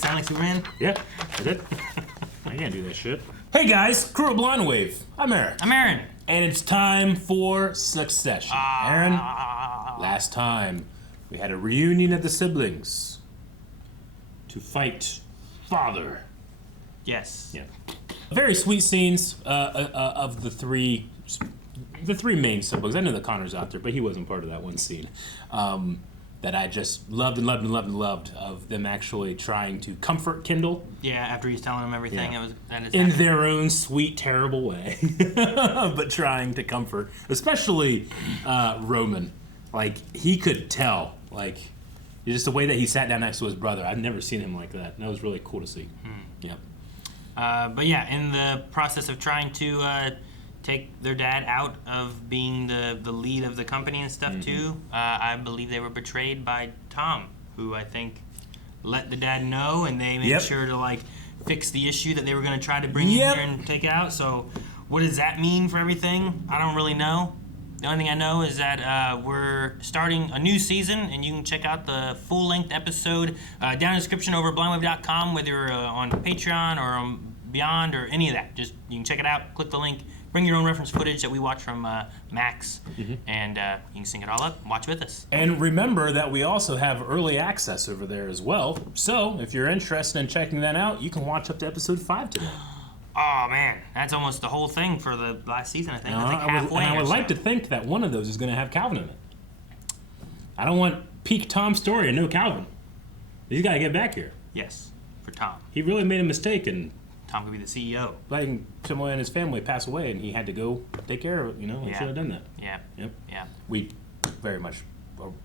sound like Superman? Yeah, I did. I can't do that shit. Hey guys, crew of Blonde Wave. I'm Aaron. I'm Aaron. And it's time for Succession. Aaron, last time we had a reunion of the siblings to fight Father. Yes. Yeah. Very sweet scenes of the three main siblings. I know that Connor's out there, but he wasn't part of that one scene. That I just loved and loved and loved and loved, of them actually trying to comfort Kendall. Yeah, after he's telling them everything, Yeah. that is In happening. their own sweet, terrible way. But trying to comfort, especially Roman. Like, he could tell, like, just the way that he sat down next to his brother. I've never seen him like that. And that was really cool to see. Yep. But yeah, in the process of trying to take their dad out of being the lead of the company and stuff too, I believe they were betrayed by Tom, who I think let the dad know, and they made sure to like fix the issue that they were going to try to bring in here and take out. So what does that mean for everything? I don't really know. The only thing I know is that we're starting a new season, and you can check out the full-length episode down in the description over at blindwave.com, whether you're on Patreon or on Beyond or any of that. Just you can check it out, click the link, bring your own reference footage that we watch from Max, and you can sync it all up and watch with us. And remember that we also have early access over there as well. So if you're interested in checking that out, you can watch up to episode 5 today. Oh man, that's almost the whole thing for the last season, I think. That's like halfway. I would like to think that one of those is going to have Calvin in it. I don't want peak Tom story and no Calvin. He's got to get back here. Yes, for Tom. He really made a mistake and Tom could be the CEO. letting someone in his family pass away, and he had to go take care of it. You know, he should have done that. Yeah. Yep. Yeah. We very much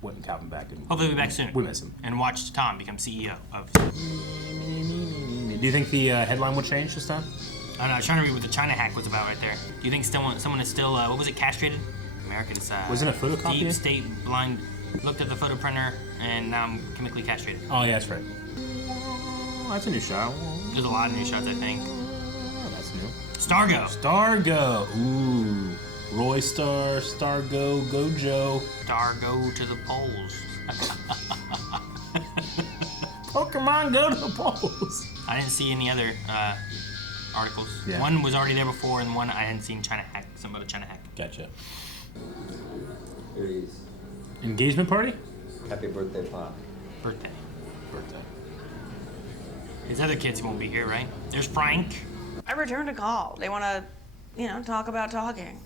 wanting Calvin back. And Hopefully we'll be back soon. We miss him. And watch Tom become CEO of... Do you think the headline will change this time? I don't know, I was trying to read what the China hack was about right there. Do you think someone is still, what was it, castrated? Americans, Wasn't it a photocopy? Deep state blind, looked at the photo printer, and now I'm chemically castrated. Oh, yeah, that's right. Oh, that's a new shot. There's a lot of new shots, I think. Oh, that's new. Stargo. Stargo. Ooh. Roy Star, Stargo, Gojo. Stargo to the polls. Pokemon go to the polls. I didn't see any other articles. Yeah. One was already there before, and one I hadn't seen China hack, some other China hack. Gotcha. Please. Engagement party? Happy birthday, Pop. Birthday. Birthday. His other kids won't be here, right? There's Frank. I returned a call. They want to, talk about talking.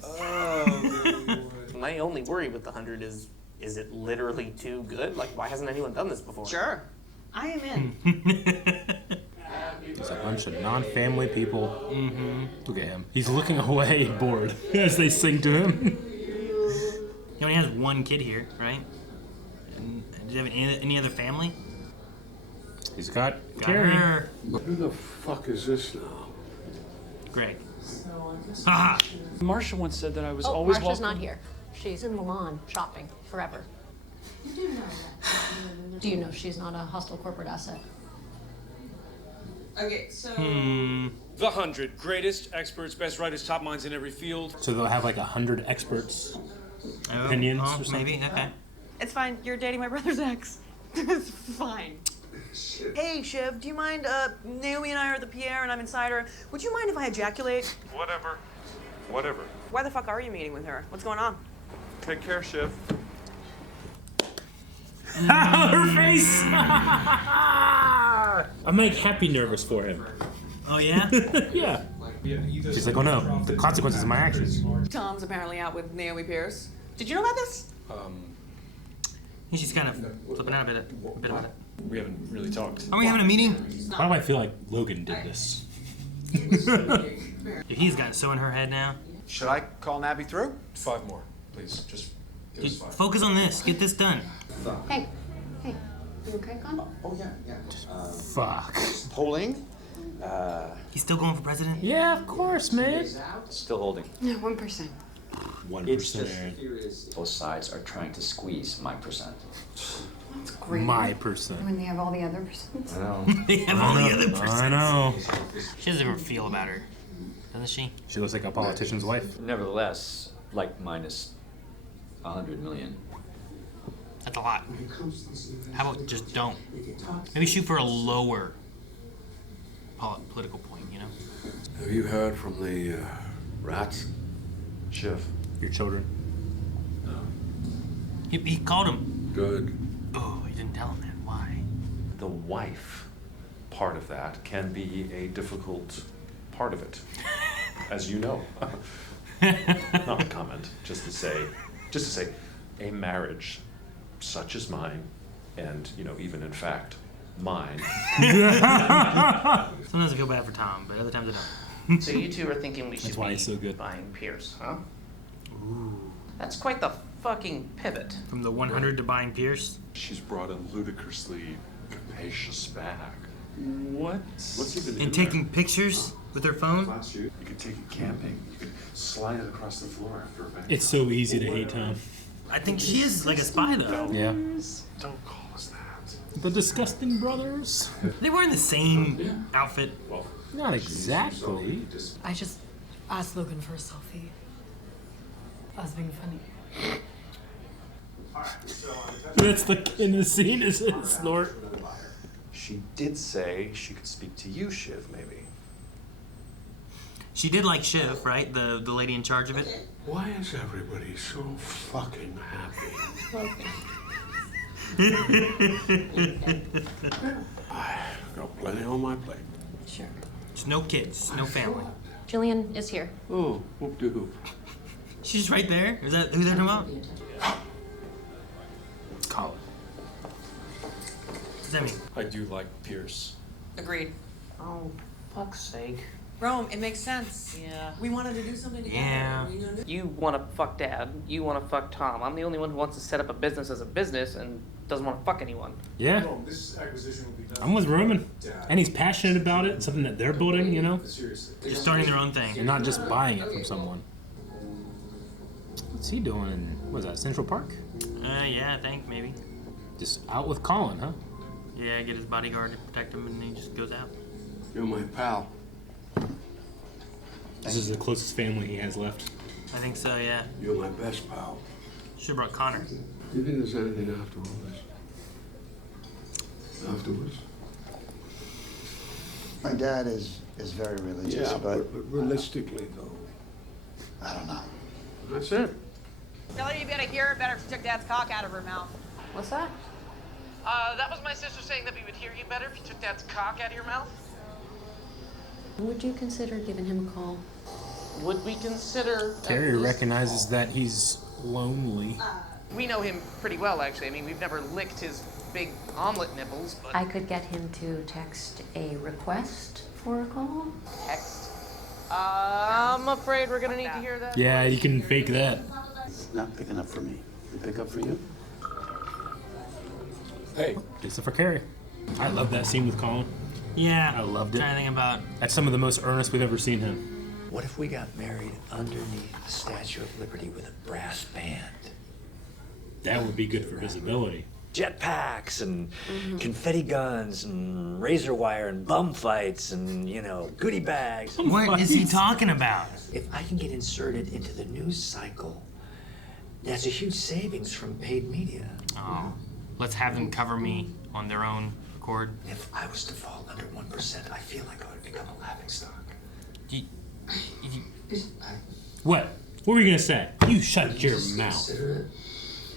My only worry with the 100 is it literally too good? Like, why hasn't anyone done this before? Sure. I am in. There's a bunch of non-family people. Look at him. He's looking away, bored, as they sing to him. He only has one kid here, right? And does he have any other family? He's got Got Kerry. her. Who the fuck is this now? Greg. Haha. Marsha once said that I was Oh, always Marsha's welcome. not here. She's in Milan shopping forever. Do you know she's not a hostile corporate asset? Okay, so... The 100 greatest experts, best writers, top minds in every field. So they'll have like 100 experts. Opinions or something? Maybe, okay. It's fine. You're dating my brother's ex. It's fine. Hey, Shiv, do you mind, Naomi and I are at the Pierre and I'm inside her. Would you mind if I ejaculate? Whatever. Why the fuck are you meeting with her? What's going on? Take care, Shiv. Her face! I'm like happy nervous for him. Oh, yeah? Yeah. She's like, oh no, the consequences of my actions. Tom's apparently out with Naomi Pierce. Did you know about this? She's kind of flipping out a bit about it. We haven't really talked. Are we having a meeting? Why do I feel like Logan did this? He's got so in her head now. Should I call Nabby through? 5 more, please. Just give us 5. Focus on this. Get this done. Hey, you okay, Con? Oh, yeah. Fuck. Polling? He's still going for president? Yeah, of course, man. Still holding. No, 1%. 1%. Both sides are trying to squeeze my percent. That's great. My percent. When they have all the other percents. I know. They have all the other percents. I know. She doesn't ever feel about her, doesn't she? She looks like a politician's wife. Nevertheless, like minus 100 million. That's a lot. How about just don't? Maybe shoot for a lower political point, you know? Have you heard from the rats? Shiv. Your children. He called him. Good. Oh, he didn't tell him that. Why? The wife part of that can be a difficult part of it, as you know. Not a comment, just to say, a marriage such as mine, and even in fact, mine. Sometimes I feel bad for Tom, but other times I don't. So you two are thinking we should That's why be he's so good. buying Pierce, huh? Ooh. That's quite the fucking pivot. From the 100 to buying Pierce. She's brought a ludicrously capacious bag. What's even And taking pictures with her phone. You could take it camping. You could slide it across the floor after a bang. It's so easy to hate Tom. I think she is like a spy, though. Yeah. Don't call us that. The disgusting brothers. They were in the same outfit. Not exactly. I just asked Logan for a selfie. I was being funny. That's the in the scene is a snort. She did say she could speak to you, Shiv, maybe. She did like Shiv, right? The lady in charge of it. Why is everybody so fucking happy? I've got plenty on my plate. Sure. Just no kids, no family. Jillian is here. Oh, whoop-de-hoop. She's right there. Is that who's that about? Colin. What does that mean? I do like Pierce. Agreed. Oh, fuck's sake. Rome, it makes sense. Yeah. We wanted to do something together. Yeah. You want to fuck Dad. You want to fuck Tom. I'm the only one who wants to set up a business as a business and doesn't want to fuck anyone. Yeah. This acquisition will be done. I'm with Roman. And he's passionate about it, something that they're building, Seriously. They're starting their own thing. and not just buying it from someone. What's he doing in, what is that, Central Park? Yeah, I think maybe. Just out with Colin, huh? Yeah, get his bodyguard to protect him, and he just goes out. You're my pal. This is the closest family he has left. I think so. Yeah. You're my best pal. Should have brought Connor. Do you think there's anything after all this? Afterwards? My dad is very religious, Yeah, but but realistically, though. I don't know. That's it. Tell her you better hear her better if she took Dad's cock out of her mouth. What's that? That was my sister saying that we would hear you better if you took Dad's cock out of your mouth. Would you consider giving him a call? Would we consider... Kerry recognizes that he's lonely. We know him pretty well, actually. I mean, we've never licked his big omelet nipples, but... I could get him to text a request for a call. Text? I'm afraid we're gonna need to hear that. Yeah, you can fake that. It's not picking up for me. You pick up for you? Hey. It's for Kerry. I love that scene with Colin. Yeah. I loved it. Trying to think about. That's some of the most earnest we've ever seen him. What if we got married underneath the Statue of Liberty with a brass band? That would be good for visibility. Jetpacks and confetti guns and razor wire and bum fights and, goodie bags. What is he talking about? If I can get inserted into the news cycle, that's a huge savings from paid media. Oh, let's have them cover me on their own accord. If I was to fall under 1%, I feel like I would become a laughingstock. What? What were you gonna say? You shut your mouth.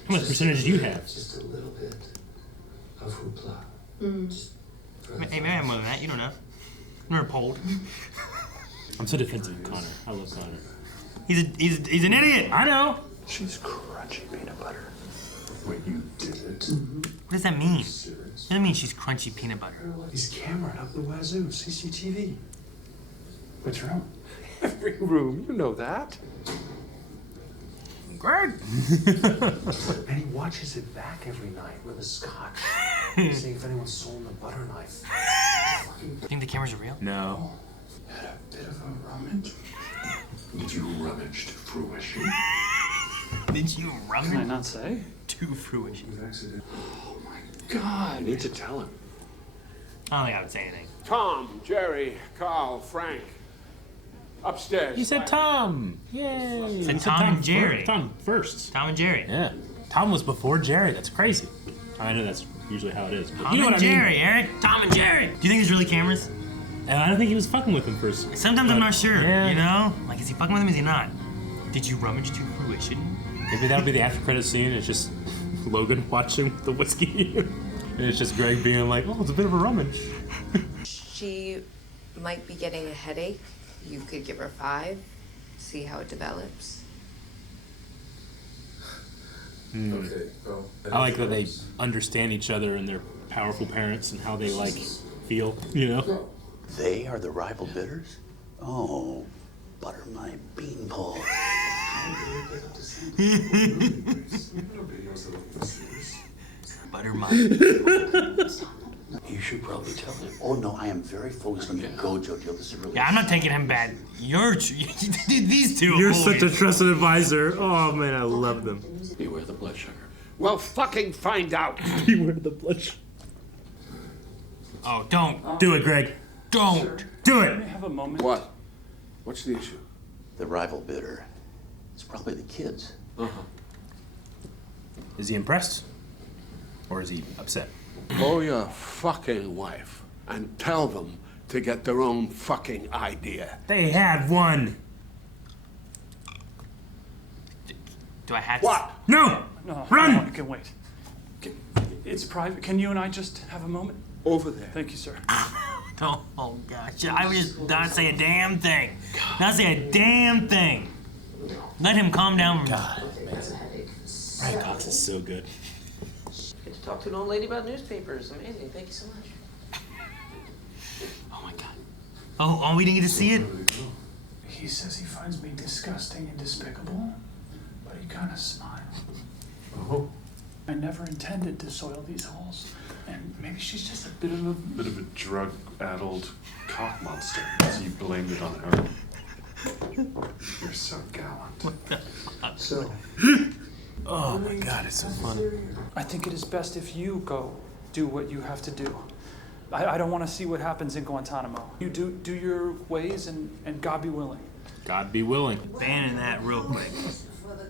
How much percentage do you have? Just a little bit of hoopla. Hey, maybe I have more than that. You don't know. Never polled. I'm so defensive of Connor. I love Connor. He's an idiot. I know. She's crunchy peanut butter. Wait, you did it? What does that mean? What does that mean she's crunchy peanut butter? He's camera up the wazoo, CCTV. Which room? Every room, you know that. Greg! And he watches it back every night with a scotch, seeing if anyone's stolen the butter knife. You think the cameras are real? No. Had a bit of a rummage. Did you rummage to fruition? Did you rummage? Can I not say? To fruition. Oh my God. I need to tell him. I don't think I would say anything. Tom, Jerry, Carl, Frank. Upstairs. You said Tom. Yay. You said You Tom and Jerry. Tom first. Tom and Jerry. Yeah. Tom was before Jerry. That's crazy. I know that's usually how it is. But Tom you know and what I mean? Jerry, Eric. Tom and Jerry. Do you think there's really cameras? And I don't think he was fucking with him first. Sometimes I'm not sure, yeah. you know? Like, is he fucking with him, is he not? Did you rummage to fruition? Maybe that'll be the after credit scene. It's just Logan watching the whiskey. And it's just Greg being like, oh, it's a bit of a rummage. She might be getting a headache. You could give her 5, see how it develops. Okay, well, I like that they understand each other and their powerful parents and how they like feel, you know? They are the rival bidders? Oh, butter my beanpole. Butter my You should probably tell him. Oh no, I am very focused on the Gojo deal. This is really. Yeah, I'm not taking him bad. You're these two. You're such a trusted advisor. Oh man, I love them. Beware the blood sugar. Well, fucking find out. Beware the blood sugar. Oh, don't. Do it, Greg. Don't. Do it. May I have a moment? What? What's the issue? The rival bidder. It's probably the kids. Is he impressed? Or is he upset? Call your fucking wife and tell them to get their own fucking idea. They had one. Do I have to? What? No! No. Run! No, I can wait. It's private. Can you and I just have a moment? Over there. Thank you, sir. Oh gosh, I would just not say a damn thing. Not say a damn thing. Let him calm down. God, amazing. Brian Cox is so good. Get to talk to an old lady about newspapers. Amazing. Thank you so much. Oh my god. Oh, we didn't get to see it? He says he finds me disgusting and despicable, but he kind of smiled. Oh. I never intended to soil these halls, and maybe she's just a bit of a drug-addled cock monster. So you blamed it on her. You're so gallant. What the fuck? So. Oh my god, it's so fun. I think it is best if you go do what you have to do. I don't want to see what happens in Guantanamo. You do your ways, and God be willing. God be willing. Banning that real quick.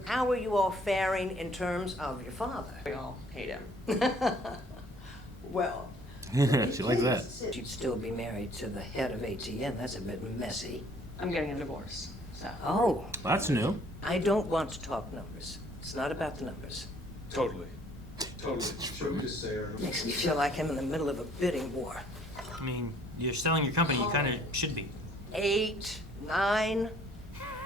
How are you all faring in terms of your father? We all hate him. Well, She likes that. she'd still be married to the head of ATN. That's a bit messy. I'm getting a divorce. So. Oh, That's new. I don't want to talk numbers. It's not about the numbers. Totally. Should we just say our... Makes me feel like I'm in the middle of a bidding war. I mean, you're selling your company, you kind of should be. 8, 9.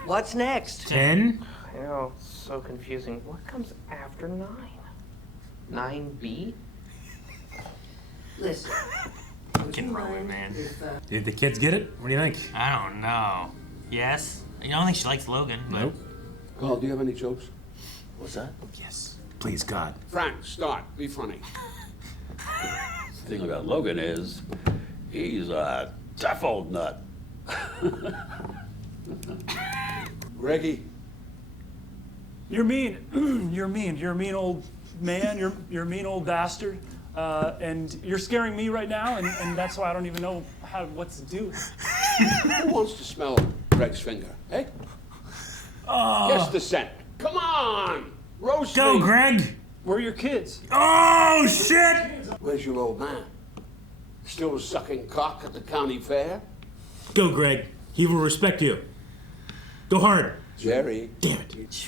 What's next? 10? I know, so confusing. What comes after 9? 9B? Listen. Fucking Roman, man. Did the kids get it? What do you think? I don't know. Yes? I don't think she likes Logan, but... Nope. Carl, do you have any jokes? What's that? Yes. Please, God. Frank, start. Be funny. The thing about Logan is, he's a tough old nut. Greggy. You're mean. You're mean. You're a mean old man. You're a mean old bastard. And you're scaring me right now, and that's why I don't even know what to do. Who wants to smell Greg's finger, eh? Guess the scent. Come on! Roast Go, me. Greg! Where are your kids? Oh, shit! Where's your old man? Still sucking cock at the county fair? Go, Greg. He will respect you. Go hard. Jerry. Damn it.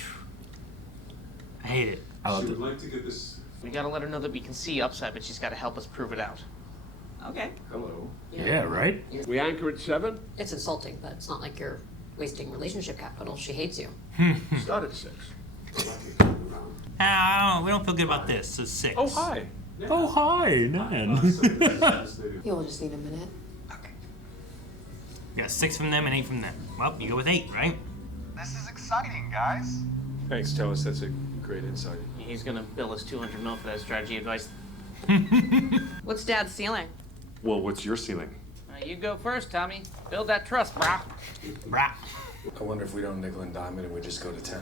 I hate it. I loved She it. would like to get this. We gotta let her know that we can see upside, but she's gotta help us prove it out. Okay. Hello. Yeah, right? We anchor at 7? It's insulting, but it's not like you're wasting relationship capital. She hates you. Start at 6. We don't feel good about this, so 6. Oh, hi. Oh, hi, man. You'll just need a minute. You got 6 from them and 8 from them. Well, you go with 8, right? This is exciting, guys. Thanks, Thomas. That's a great insight. He's gonna bill us $200 million for that strategy advice. What's Dad's ceiling? Well, what's your ceiling? You go first, Tommy. Build that trust, brah. Brah. I wonder if we don't nickel and dime it and we just go to 10.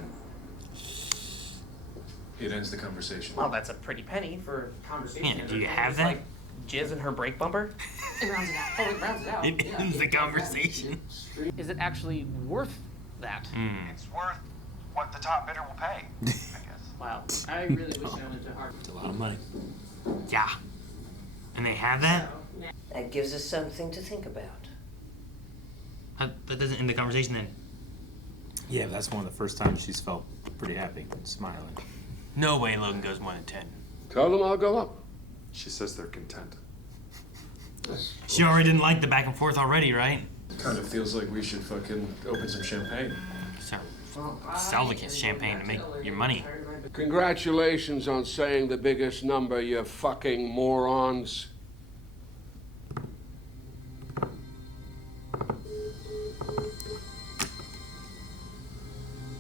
It ends the conversation. Well, that's a pretty penny for conversation. Yeah, do you have It's that? like jizz in her brake bumper. It rounds it out. Oh, it rounds it out. It ends the conversation. Is it actually worth that? It's worth what the top bidder will pay, I guess. Wow. I really wish I went to Harvard. It's a lot of money. Yeah. And they have that? That gives us something to think about. That doesn't end the conversation then. Yeah, but that's one of the first times she's felt pretty happy, smiling. No way Logan goes more than 10. Tell them I'll go up. She says they're content. She already didn't like the back and forth already, right? Kind of feels like we should fucking open some champagne. Sell the champagne to make your money. Congratulations on saying the biggest number, you fucking morons.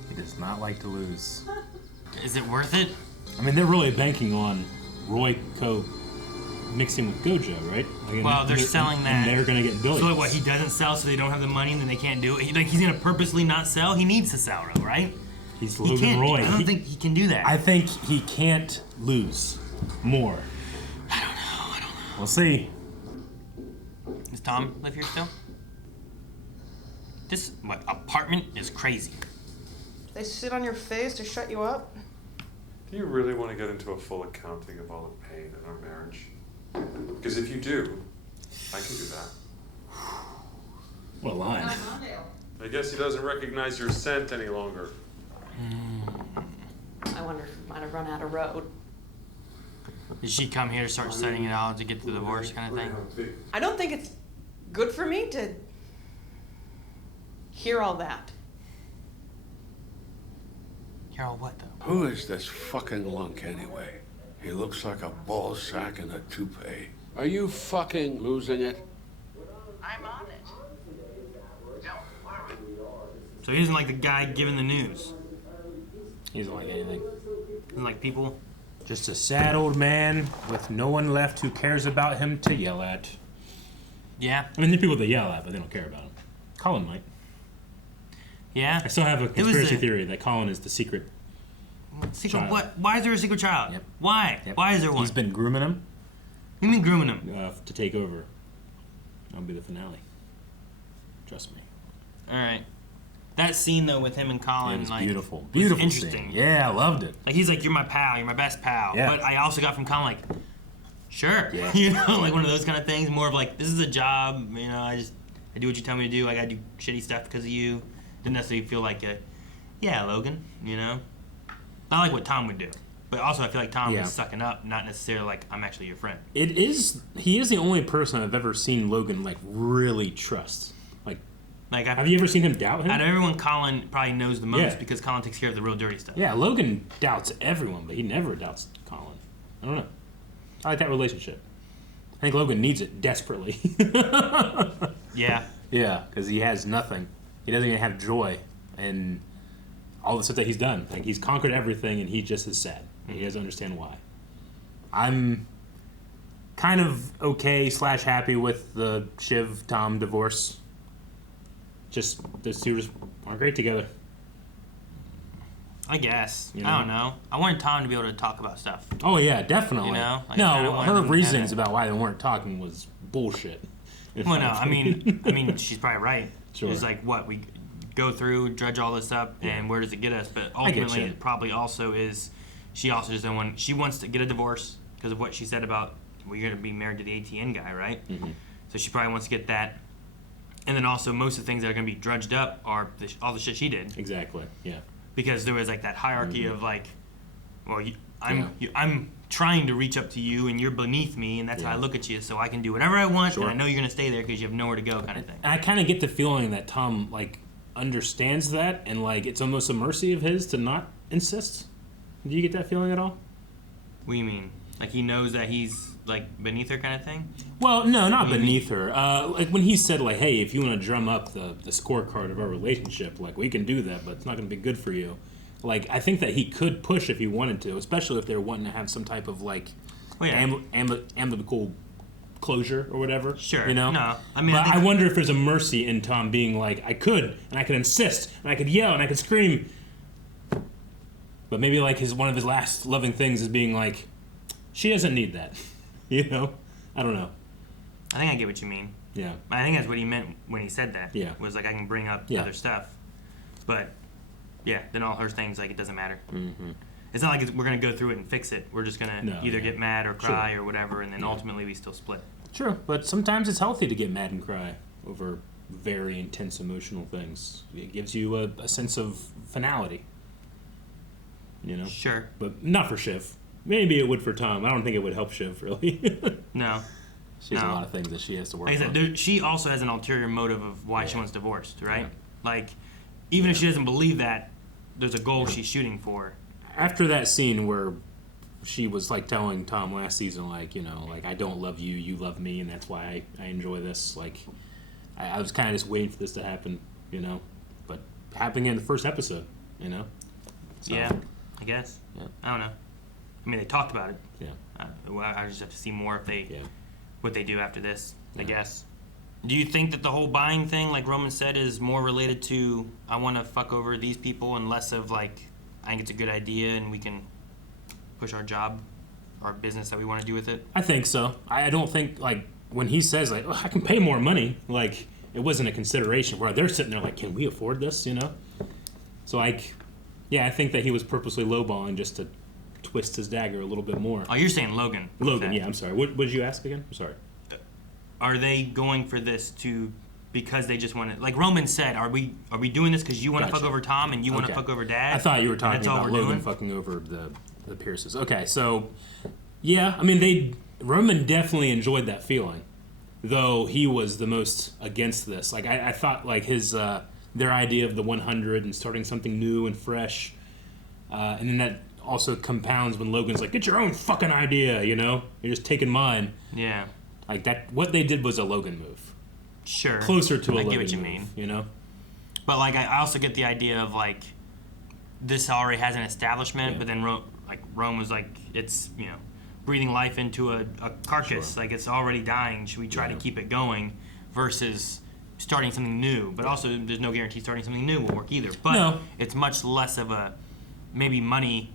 He does not like to lose. Is it worth it? I mean, they're really banking on Roy mixing with Gojo, right? Like, Well, they're selling that. And they're gonna get billions. So what? He doesn't sell, so they don't have the money, and then they can't do it. He's gonna purposely not sell. He needs to sell, though, right? He's He Logan can't- Roy. I don't think he can do that. I think he can't lose more. I don't know. We'll see. Does Tom live here still? This apartment is crazy. They sit on your face to shut you up? Do you really want to get into a full accounting of all the pain in our marriage? Because if you do, I can do that. What a line. I guess he doesn't recognize your scent any longer. I wonder if we might have run out of road. Did she come here to start setting it out to get the divorce kind of thing? I don't think it's good for me to hear all that. Hear all what, though? Who is this fucking lunk anyway? He looks like a ball sack in a toupee. Are you fucking losing it? I'm on it. Don't worry. So he doesn't like the guy giving the news. He doesn't like anything. Doesn't like people. Just a sad old man with no one left who cares about him to yell at. Yeah. I mean, there's people that yell at, but they don't care about him. Colin might. Yeah. I still have a It was conspiracy the- theory that Colin is the secret. Secret child. what? Why is there a secret child? Yep. Why? Yep. Why is there one? He's been grooming him. You mean grooming him? To take over. That'll be the finale. Trust me. All right. That scene though with him and Colin, It was like, beautiful. was Beautiful interesting. scene. Yeah, I loved it. Like he's like, you're my pal, you're my best pal. Yeah. But I also got from Colin like, sure. Yeah. You know, like one of those kind of things. More of like, this is a job. You know, I do what you tell me to do. I gotta do shitty stuff because of you. Didn't necessarily feel like yeah, Logan. You know, not like what Tom would do. But also, I feel like Tom Yeah. was sucking up, not necessarily like I'm actually your friend. He is the only person I've ever seen Logan like really trust. Like, have you ever seen him doubt him? Out of everyone, Colin probably knows the most Yeah. because Colin takes care of the real dirty stuff. Yeah, Logan doubts everyone, but he never doubts Colin. I don't know. I like that relationship. I think Logan needs it desperately. Yeah. Yeah, because he has nothing. He doesn't even have joy in all the stuff that he's done. Like, he's conquered everything, and he just is sad. And he doesn't understand why. I'm kind of okay / happy with the Shiv-Tom divorce. Just the two aren't great together. I guess. You know? I don't know. I wanted Tom to be able to talk about stuff. Oh yeah, definitely. You know? Like, I kinda no, wanted her them to reasons have about why they weren't talking was bullshit. Well, no, I mean, she's probably right. Sure. It's like what we go through, dredge all this up, and where does it get us? But I get ultimately, you. it probably also is. She also doesn't want. She wants to get a divorce because of what she said about well, you're gonna be married to the ATN guy, right? Mm-hmm. So she probably wants to get that. And then also, most of the things that are gonna be dredged up are all the shit she did. Exactly. Yeah. Because there was like that hierarchy Mm-hmm. of like, well, I'm trying to reach up to you, and you're beneath me, and that's how I look at you. So I can do whatever I want, Sure. and I know you're gonna stay there because you have nowhere to go, kind of thing. And I kind of get the feeling that Tom like understands that, and like it's almost a mercy of his to not insist. Do you get that feeling at all? What do you mean? Like he knows that he's like beneath her, kind of thing? Well, no, not What do you beneath her. Like when he said, like, "Hey, if you want to drum up the scorecard of our relationship, like we can do that, but it's not going to be good for you." Like I think that he could push if he wanted to, especially if they're wanting to have some type of like amicable closure or whatever. Sure. You know. No, I mean, but I I wonder if there's a mercy in Tom being like, "I could, and I could insist, and I could yell, and I could scream." But maybe like one of his last loving things is being like, she doesn't need that, you know? I don't know. I think I get what you mean. Yeah. I think that's what he meant when he said that. Yeah. Was like I can bring up Yeah. other stuff, but yeah, then all her things like it doesn't matter. Mm-hmm. It's not like we're gonna go through it and fix it. We're just gonna either get mad or Sure. cry or whatever, and then ultimately we still split. True, but sometimes it's healthy to get mad and cry over very intense emotional things. It gives you a sense of finality. You know? Sure. But not for Shiv. Maybe it would for Tom. I don't think it would help Shiv, really. No. She has a lot of things that she has to work like I on. said, she also has an ulterior motive of why she wants divorced, right? Like, even if she doesn't believe that, there's a goal she's shooting for. After that scene where she was like telling Tom last season, like, you know, like, I don't love you, you love me, and that's why I enjoy this. Like, I was kind of just waiting for this to happen, you know, but happening in the first episode, you know. So, yeah, I guess. Yeah. I don't know. I mean, they talked about it. Yeah. I just have to see more if they what they do after this. I guess. Do you think that the whole buying thing, like Roman said, is more related to I want to fuck over these people and less of like I think it's a good idea and we can push our job, our business that we want to do with it? I think so. I don't think, like, when he says, like, oh, I can pay more money, like, it wasn't a consideration where they're sitting there like, can we afford this, you know? So, like, yeah, I think that he was purposely lowballing just to twist his dagger a little bit more. Oh, you're saying Logan. Logan, yeah, I'm sorry. What did you ask again? I'm sorry. Are they going for this because they just want to, like Roman said, are we doing this because you want to fuck over Tom and you want to fuck over Dad? I thought you were talking about Logan fucking over the Pierces. Okay, so, yeah, I mean, Roman definitely enjoyed that feeling, though he was the most against this. Like, I thought, like, their idea of the 100 and starting something new and fresh, and then that also compounds when Logan's like, get your own fucking idea, you know? You're just taking mine. Yeah. Like, that, what they did was a Logan move. Sure. Closer to a Logan I get what you move, mean. You know? But, like, I also get the idea of, like, this already has an establishment, but then Rome was like, it's, you know, breathing life into a carcass. Sure. Like, it's already dying. Should we try to keep it going versus starting something new? But also, there's no guarantee starting something new will work either. But it's much less of a maybe money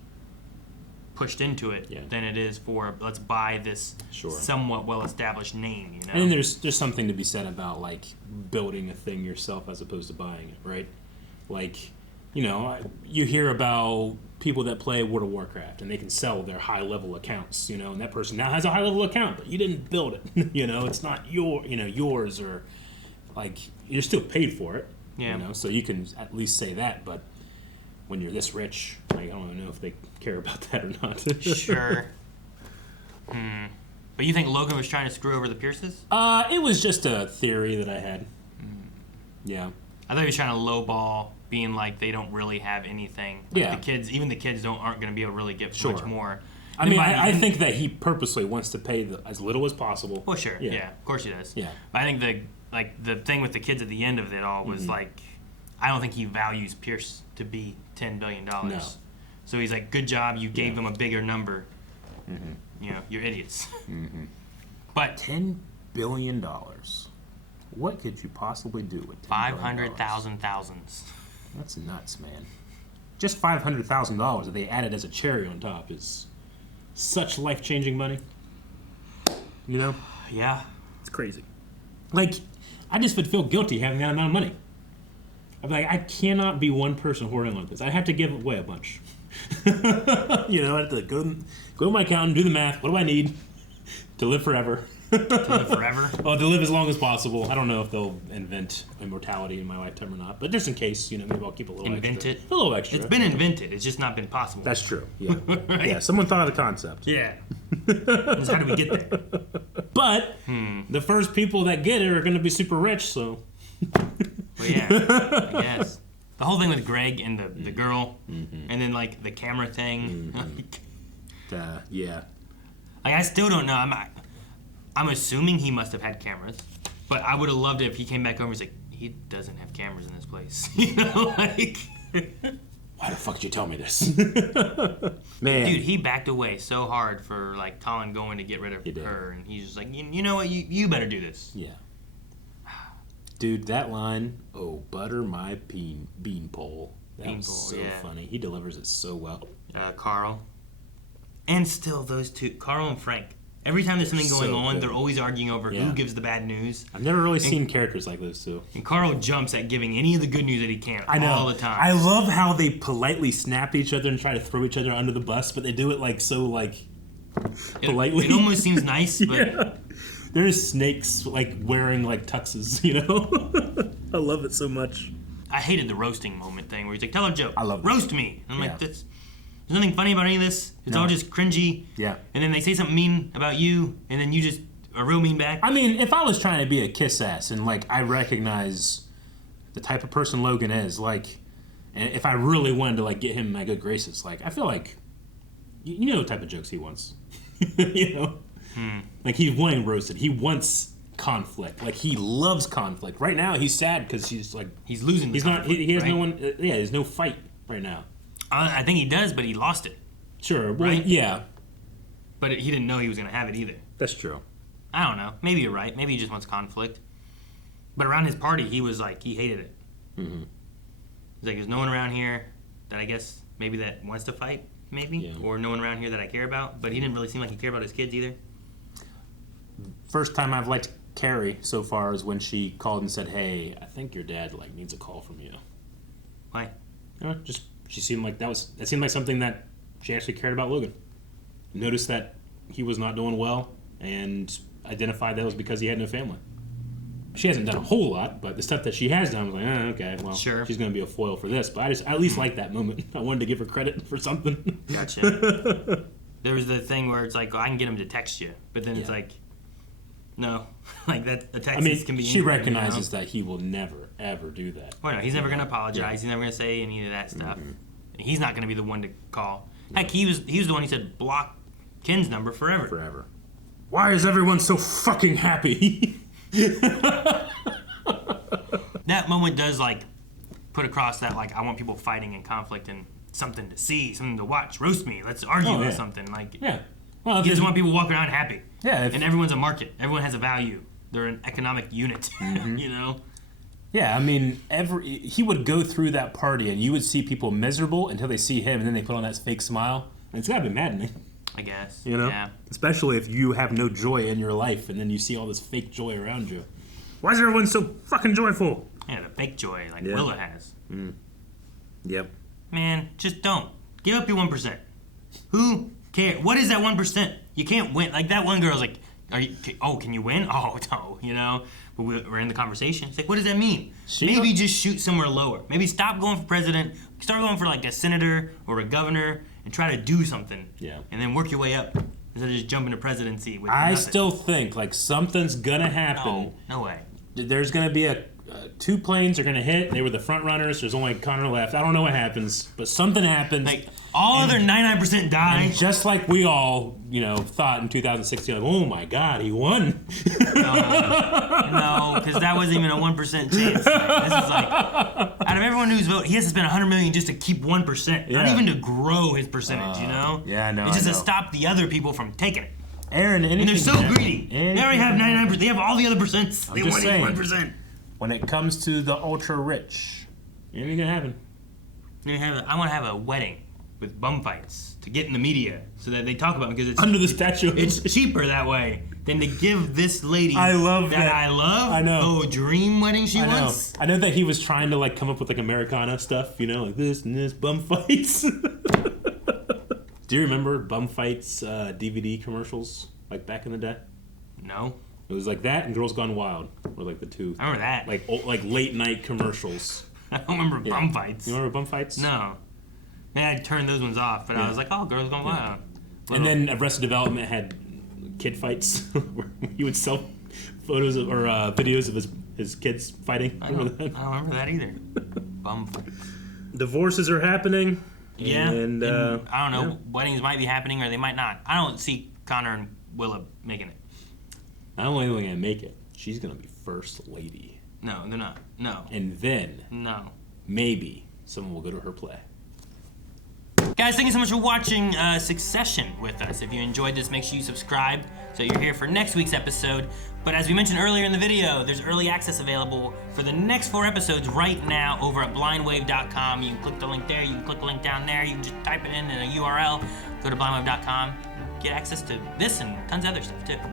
pushed into it than it is for let's buy this somewhat well-established name, you know? And there's something to be said about, like, building a thing yourself as opposed to buying it, right? Like, you know, you hear about people that play World of Warcraft and they can sell their high-level accounts, you know, and that person now has a high-level account, but you didn't build it, you know? It's not yours, or, like, you're still paid for it, you know? So you can at least say that, but when you're this rich, I don't even know if they care about that or not. Sure. But you think Logan was trying to screw over the Pierces? It was just a theory that I had. Yeah. I thought he was trying to lowball, being like they don't really have anything. Like Yeah. Even the kids aren't going to be able to really get much more. I mean, I think that he purposely wants to pay as little as possible. Well, sure. Yeah. Of course he does. Yeah. But I think the thing with the kids at the end of it all was like, I don't think he values Pierce to be $10 billion. No. So he's like, good job, you gave them a bigger number. You know, you're idiots. But $10 billion. What could you possibly do with $500,000 thousands? That's nuts, man. Just $500,000 that they added as a cherry on top is such life-changing money. You know? Yeah. It's crazy. Like, I just would feel guilty having that amount of money. I'd be like, I cannot be one person hoarding like this. I have to give away a bunch. You know, I have to go to my accountant, do the math. What do I need to live forever? To live forever? Well, to live as long as possible. I don't know if they'll invent immortality in my lifetime or not, but just in case, you know, maybe I'll keep a little extra. A little extra. It's been invented. It's just not been possible. That's true. Yeah. Right? Yeah, someone thought of the concept. Yeah. How do we get there? But the first people that get it are going to be super rich, so... Well, yeah, I guess. The whole thing with Greg and the girl, and then, like, the camera thing. Yeah. Like, I still don't know. I'm assuming he must have had cameras, but I would have loved it if he came back over and was like, he doesn't have cameras in this place. You know, like... Why the fuck did you tell me this? Man. Dude, he backed away so hard for, like, Colin going to get rid of her, and he's just like, you know what, you better do this. Yeah. Dude, that line, oh, butter my beanpole. That was so funny. He delivers it so well. Carl. And still, those two, Carl and Frank. Every time there's something going on, they're always arguing over who gives the bad news. I've never really seen characters like those two. And Carl jumps at giving any of the good news that he can all the time. I love how they politely snap each other and try to throw each other under the bus, but they do it like so, like, politely. It almost seems nice, but... There's snakes like wearing like tuxes, you know? I love it so much. I hated the roasting moment thing where he's like, tell a joke. I love that. Roast me. And I'm Yeah. like, there's nothing funny about any of this. It's all just cringy. Yeah. And then they say something mean about you, and then you just are real mean back. I mean, if I was trying to be a kiss ass and like I recognize the type of person Logan is, like, and if I really wanted to like get him in my good graces, like I feel like you know the type of jokes he wants. You know? Like he's wanting roasted. He wants conflict. Like he loves conflict. Right now he's sad because he's like he's losing. He's conflict, not. He has right? no one. Yeah, there's no fight right now. I think he does, but he lost it. Sure. Well, Right? yeah. But he didn't know he was gonna have it either. That's true. I don't know. Maybe you're right. Maybe he just wants conflict. But around his party, he was like, he hated it. Mm-hmm. He's like, there's no one around here that I guess maybe that wants to fight, maybe, or no one around here that I care about. But he didn't really seem like he cared about his kids either. First time I've liked Kerry so far is when she called and said, "Hey, I think your dad like needs a call from you." Why? Just she seemed like that seemed like something that she actually cared about Logan. Noticed that he was not doing well and identified that it was because he had no family. She hasn't done a whole lot, but the stuff that she has done, I was like, okay, well, sure. She's going to be a foil for this. But I at least like that moment. I wanted to give her credit for something. Gotcha. There was the thing where it's like, well, I can get him to text you, but then it's like, no, like that. The text can be. She anywhere, recognizes that he will never ever do that. Well, no, he's never going to apologize. He's never going to say any of that stuff. He's not going to be the one to call. Heck, he was the one who said block Ken's number forever. Forever. Why is everyone so fucking happy? That moment does like put across that like I want people fighting and conflict and something to see, something to watch. Roast me. Let's argue about something. Like Well, he doesn't want people walking around happy. Yeah, and everyone's a market. Everyone has a value. They're an economic unit. You know. Yeah, I mean, he would go through that party and you would see people miserable until they see him and then they put on that fake smile. And it's gotta be maddening. I guess. You know? Yeah. Especially if you have no joy in your life and then you see all this fake joy around you. Why is everyone so fucking joyful? Yeah, the fake joy like Willa has. Yep. Man, just don't. Give up your 1%. Who cares? What is that 1%? You can't win. Like that one girl's like, can you win? Oh, no, you know? But we're in the conversation. It's like, what does that mean? Maybe just shoot somewhere lower. Maybe stop going for president. Start going for like a senator or a governor and try to do something. Yeah. And then work your way up instead of just jumping to presidency with I nothing. still think like something's gonna happen. No way. There's gonna be two planes are gonna hit. They were the front runners. There's only Connor left. I don't know what happens, but something happens. Like all other 99% die. And just like we all, thought in 2016, like, oh my God, he won. No, because that wasn't even a 1% chance. Like, this is like out of everyone who's voted, he has to spend $100 million just to keep 1%, not even to grow his percentage. Yeah, I know. It's just to stop the other people from taking it. Aaron, and they're so greedy. They already have 99%. They have all the other percents. They want 1%. When it comes to the ultra rich, it ain't gonna happen. I want to have a wedding with bum fights to get in the media so that they talk about it because it's under the statue. It's cheaper that way than to give this lady I love that. I love. I know. Oh, dream wedding she I know. wants. I know that he was trying to come up with Americana stuff, like this and this bum fights. Do you remember bum fights DVD commercials like back in the day? No. It was like that and Girls Gone Wild were like the two. I remember that. Like late night commercials. I don't remember bum fights. You remember bum fights? No. Man, I turned those ones off, but I was like, oh, Girls Gone Wild. And then Arrested Development had kid fights where he would sell photos or videos of his kids fighting. I don't remember that either. Bum fights. Divorces are happening. Yeah. And I don't know. Weddings might be happening or they might not. I don't see Connor and Willa making it. Not only are they going to make it, she's going to be first lady. No, they're not. No. And then, maybe someone will go to her play. Guys, thank you so much for watching Succession with us. If you enjoyed this, make sure you subscribe so you're here for next week's episode. But as we mentioned earlier in the video, there's early access available for the next 4 episodes right now over at blindwave.com. You can click the link there, you can click the link down there, you can just type it in a URL, go to blindwave.com, get access to this and tons of other stuff too.